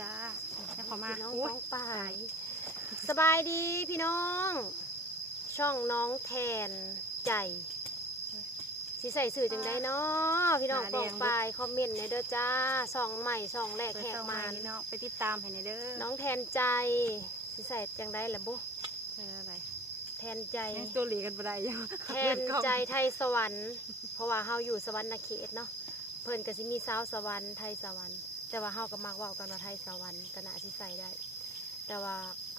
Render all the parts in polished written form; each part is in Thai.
จ้าแล้วขอมาน้องป่าสบายดีพี่น้องช่องน้องแทนใจสิใส่สื่อจังได้เนาะพี่น้องปองปายคอมเมนต์ในเด้อจ้าช่องใหม่ช่องแรกแหกมาเนาะไปติดตามให้ในเด้อน้องแทนใจสิใส่จังได้แหละบุอะไรแทนใจยังตัวหลีกันบ่ได้ยังแทนใจไทยสวรรค์เพราะว่าเฮาอยู่สวรรค์เขตเนาะเพิ่นก็สิมีสาวสวรรค์ไทยสวรรค์แต่ว่าเฮาก็มักเว้ากันว่าไทยสวรรค์ก็น่าสิใส่ได้แต่ว่า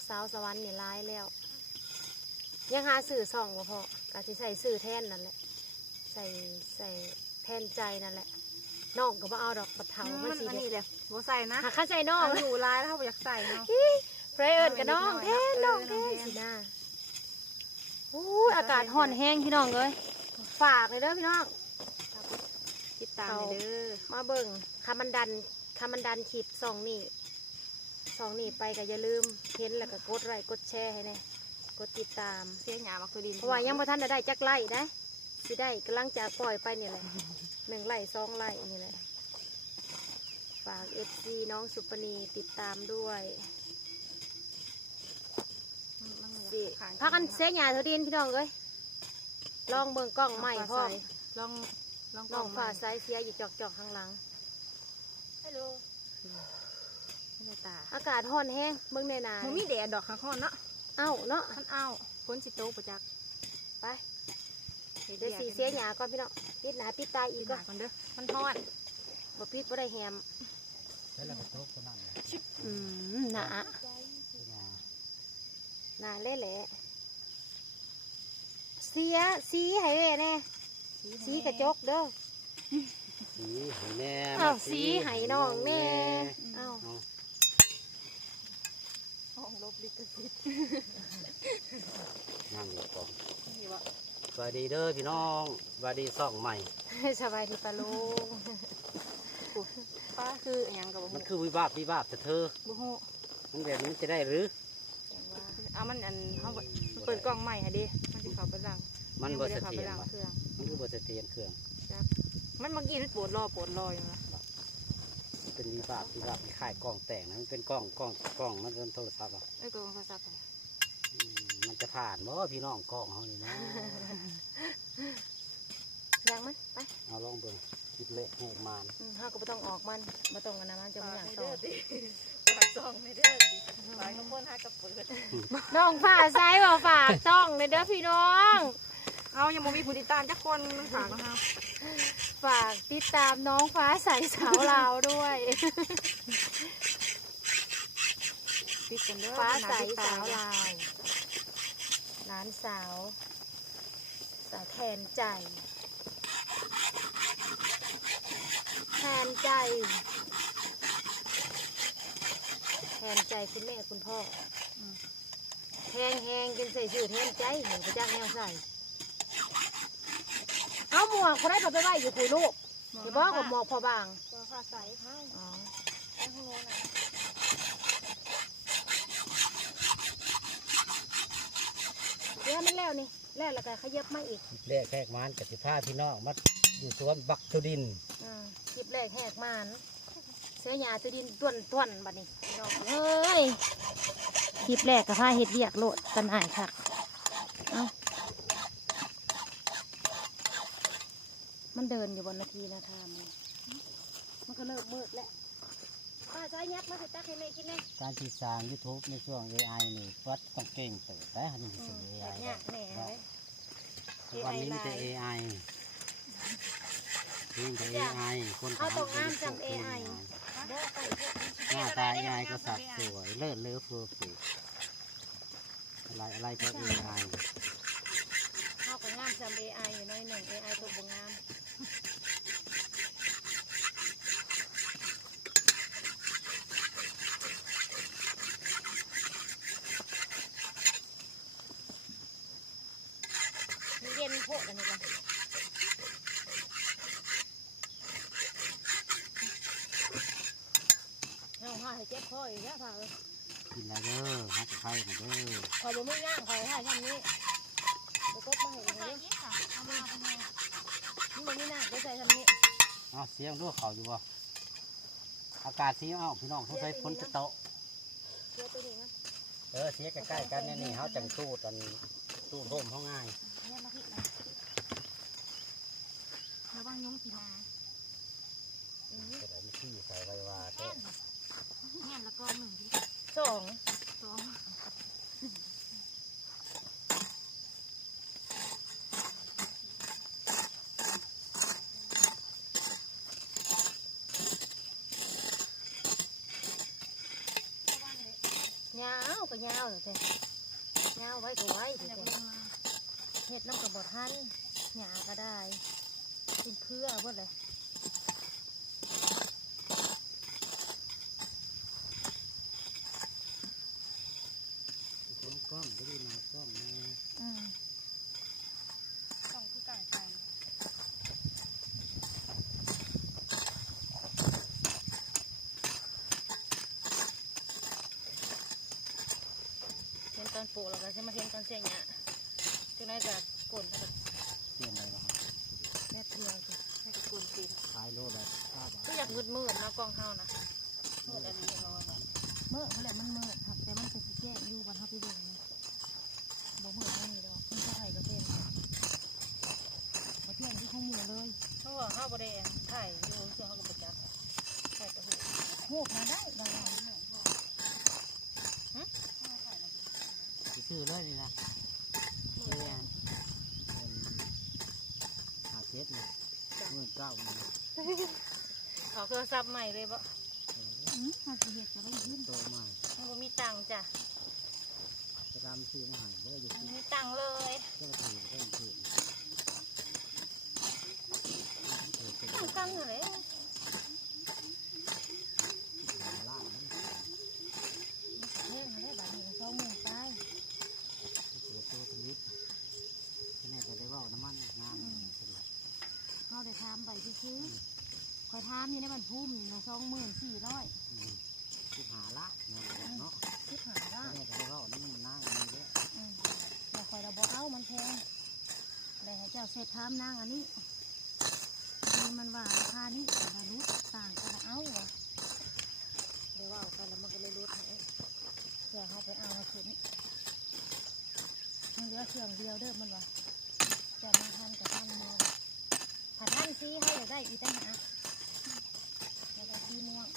สาวสวรรค์เนี่ยร้ายแล้วยังหาสื่อส่องบ่พอก็สิใส่สื่อแทนนั่นแหละใส่แทนใจนั่นแหละน้องก็บ่เอาดอกบัดเฒ่ามันสินี่แหละบ่ใส่นะหาคันใส่น้องอยู่ร้ายแล้วเฮาบ่อยากใส่เนาะเพรเอิ้นกับน้องแทนน้องแทนสินะอากาศร้อนแห้งพี่น้องเลยฝากเลยเด้อพี่น้องติดตามเด้อมาเบิ่งคำมันดันคลิปสองนี่ไปก็อย่าลืมเห็นแล้วก็กดไลค์กดแชร์ให้แน่กดติดตามเสียหยามักตัวดินเพราะว่ายังบ่ทันได้จักไลค์นะสิได้กำลังจะปล่อยไปนี่แหละ1 ไลค์ 2 ไลค์นี่แหละฝาก FC น้องสุปณีติดตามด้วยพากันเสียหยาเท่าดินพี่น้องเลยลองเบิ่งกล้องใหม่พ่อลองน้องฝ่าซ้ายเสียอยู่จอกข้างหลังฮัลโหลอากาศร้อนแห้งเบิ่งในนามันมีแดดดอกข้างห้อนเนาะเอ้าเนาะมันเอ้าฝนสิโตประจักไปเดี๋ยวสีเสียหยาก่อนพี่น้องปิดหนาปิดตาอีกก่อนเด้อมันร้อนบ่ปิดบ่ได้แฮมหนาเละแหละสีให้เว้แน่สีกระจกเด้อสีให้แน่สีให้น้องแน่ห้องลบลิขสิทธิ์นั่งอยู่ก่อนสวัสดีเด้อพี่น้องสวัสดีซ่องใหม่สบายดีปะลุงป้าคืออย่างกับมันคือวิบากแต่เธอบุหูมันแบบนี้จะได้หรือเอามันเขาเปิดกล้องใหม่ฮะดิมันจะเข้าไปหลังมันบดเสถียรมันคือบดเสถียรเครื่องมันเมื่อกี้มันปวดรออย่างนั้นเป็นวิบากคล้ายกล้องแต่งนะมันเป็นกล้องมันเป็นโทรศัพท์อ่ะกล้องโทรศัพท์มันจะผ่านบ่พี่น้องกล้องเขานี่นะยังไหมไปเอาลองเบิ่งคิดเละแหกมานห้าก็ไม่ต้องออกมันมาตรงกันนะมันจะไม่อยากต่อฝากซ่องในเด้อฝากน้องพ่นห้ากระปุกน้องฝ่าซ้ายบอกฝากซ่องในเด้อพี่น้องเอายังมีผู้ติดตามจักคนมันฝากนะครับฝากติดตามน้องฟ้าใสสาวลาวด้วยติดกันเด้อฟ้าใสสาวลาวหลานสาวแทนใจคุณแม่คุณพ่อแห้งจนใส่ชื่อแทนใจเห็นพระเจ้าแนวใส่เอาหมวกเขาได้ไปไว้อยู่คุยลูกอย่าบอกกับหมวกพอบางฟ้าใสค่ะอ๋อไอ้ห้องโน้นเดี๋ยวมันแล้วนี่แล้วก็ขยับมาอีกแรกแหกมานกับสิผ้าพี่น้องมัดอยู่สวนบักตุดินคลิปแรกแหกมานเสื้อหยาตุดินต้วนบัดนี้เฮ้ยคลิปแรกกับผ้าเห็ดเรียกโลดกันหายค่ะมันเดินอยู่บนนาทีนะทามมันก็เลิกมืดแล้วป้าใช้ยักษ์มาสิตักให้แม่กินเลยการติดตาม YouTube ในช่วง AI นี่วัดต้องเก่งเติบได้หันไปสู่ AI วันนี้มีแต่ AI นี่แต่ AI คนเอาตรงงานจำ AI หน้าตา AI ก็สัดสวยเลิศเลือเฟือฟูอะไรก็ AI เข้ากับงานจำ AI อยู่น้อยหนึ่ง AI ตัวบุงงามเย็นโพดอันนี้กันเจ็บคออีกแล้วค่ะกินอะไรเด้อฮักไข่มาเด้อคอยบ่ไม่ย่างคอยให้ทำนี้ไปกดมาให้เองเลยมันบ่มีหน้าไปใส่ทำนี้เสียงด้วยเขาอยู่บ่ อากาศสีอ้าวพี่น้องต้องใช้พ้นจะโตะ เดี๋ยวตัวนี้นะ เสียใกล้ๆกันนี่เขาจังตู้ตอนตู้ร่มเขาง่าย เนี่ยมาพี่มาระวังยุงสีมาอืม ก็ได้มีที่ใส่ไว้ว่า แค่นแค่นละกองหนึ่งดิ สอง สองยาวก็ยาวแต่ยาวไว้ก็ไว้แต่เห็ดน้ำกับบดทันหยาก็ได้เป็นเพื่อเบิดเลย กล้องก็ดีนะกล้องนะ สองคือกลางใจ เห็นตอนปลูกแล้วก็จะมาเห็นตอนเสียหยาจังได้จะกลนแล้วก็ เปลี่ยนอะไรบ้างครับ แม่เทียวสิ ให้กลนตีน ขายโลแบบ5 บาท ก็อยากมืดๆนะกล้องเฮานะมืดอันนี้นอนเมื่อแหละมันมืดครับแต่มันเป็นแจ้งอยู่วันเฮาไปเบิ่งนี่บ่มืดไม่มีดอกมันจะไผ่ก็เป็นบ่เที่ยงที่ข้องหมูเลย เพราะว่าข้าวบดแดงไข่อยู่เชื่อเขาก็ประจักษ์ไข่กระหู โหกมาได้บางวัน ซื้อเลยนี่นะเรียนเป็น5 7นี่19,000นี่ เอาเครื่องซับใหม่เลยปะ ถ้าสิเฮ็ดก็ต้องยื่น โตมาก มันบ่มีตังค์จ้ะ จะทำซื้อมาใหายเลยอยู่ บ่ ที่ มีตังค์เลย เจ้าถือก็ต้องถือ ต้องกันอยู่เลย ล่างนี่ แห้งมาได้บาดนี้20,000ไป ตัวผลิตที่นี่จะได้ว่าน้ำมันงามสะดวก เฮาได้ถามไปซื้อคอยถามอยู่ในบ้านภูมินี่นะ24,000 ที่หาละเนาะ คิดหาได้ ที่นี่จะได้ว่าน้ำมันนางมีเยอะ แต่คอยเราบอกเอามันแพงเลยให้เจ้าเสร็จถามนางอันนี้มีมันว่าราคานี้รารู้ต่างกันเอาวะเดี๋ยวว่ากันแล้วมันก็เลยลดให้เพื่อเขาไปเอามาคืนนี้มันเหลือเครื่องเดียวเด้อมันวะจะมาทันกับท่านเมืองถ้าท่านซีให้ได้อีกตั้งหากแล้วก็ซีม่วง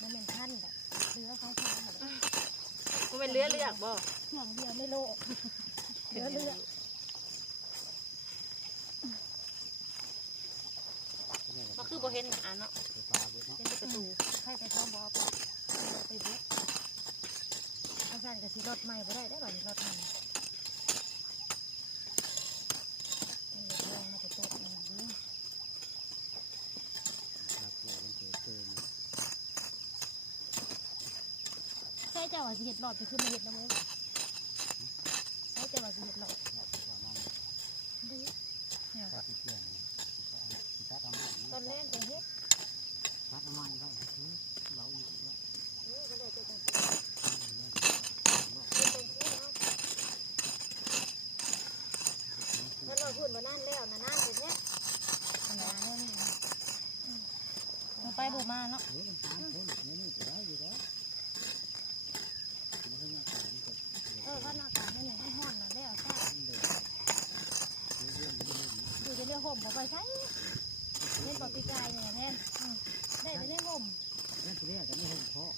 มันเป็นท่านแบบเหลือของท่านแบบ มันเป็นเลือดเลือกบ่ เครื่องเดียวไม่โลเหลือเลือด มันคือบ่เห็นหนาเนาะ ไฟฟ้าเนาะ เป็นที่ประตู ใครไปท้องบอกไปเบ็ดอาจารย์ก็สิรถใหม่บ่ได้ได้บ่นี่รถใหม่มันเด็กแรงมาแต่โต๊ะนี่ดู รับตัวมันเกิน ใช่เจ้าว่าสิเฮ็ดหลอดไปขึ้นมาเฮ็ดน้ำมูกใช่เจ้าว่าสิเฮ็ดหลอด ว่ามัน ดู ถ้าที่เกี่ยงถ้าทำมัน ตอนแรกก็เฮ็ด ถ้าทำมันได้คือเราอยู่ว่า ก็เลยจะจัง มันเราพูดมานั่นแล้วนะนั่นเป็นเนี้ยขนาดนี้นี่ มันไปบ่มาเนาะ เฮ้ยมันตามคนนี่จะได้อยู่แล้วมันก็ยังต่างกัน ว่าหน้ากากนี่มันห่อนนะแล้วใช่ เดือดเรื่องนี้ อยู่จะเรียกห่มผมไปใช้เล่นปอปีกายเนี่ยแทนได้ไปเล่นห่ม เรื่องตัวนี้จะไม่เห็นเพราะ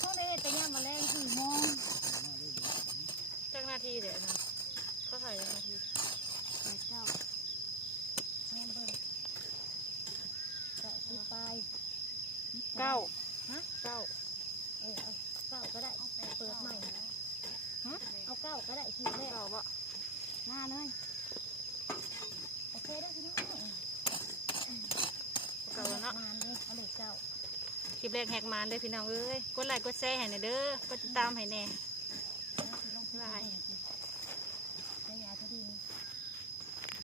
เขาได้แต่ย่ามาแรง4 โมง มาเรื่อย จักนาทีเดี๋ยวนะเขาถ่ายจักนาที เจ้าแม่เบิ้ลเจ้าที่ไป เก้า ฮะ เก้า เอา9ก็ได้เปิดใหม่ ฮะ เอา9ก็ได้ทีแรก เก้าบ่ หน้าเลยโอเคได้พี่น้อง เก้าแล้วเนาะ มานเลยเอาเลยเจ้า คลิปแรกแหกมานเด้อพี่น้องเอ้ยกดไลค์กดแชร์ให้หน่อยเด้อกดติดตามให้แน่